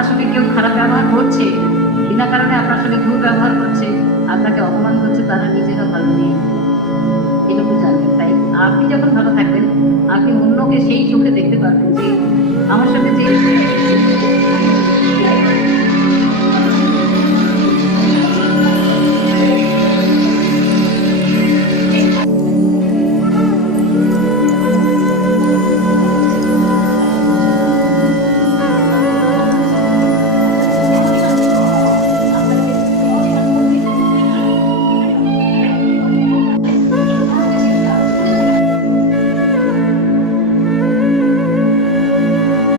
আপনার সঙ্গে কেউ খারাপ ব্যবহার করছে, বিনা কারণে আপনার সঙ্গে দুর্ব্যবহার করছে, আপনাকে অপমান করছে, তারা নিজেরা ভালো নেই, এটুকু জানবেন। তাই আপনি যখন ভালো থাকবেন, আপনি অন্যকে সেই চোখে দেখতে পারবেন যে আমার সঙ্গে যে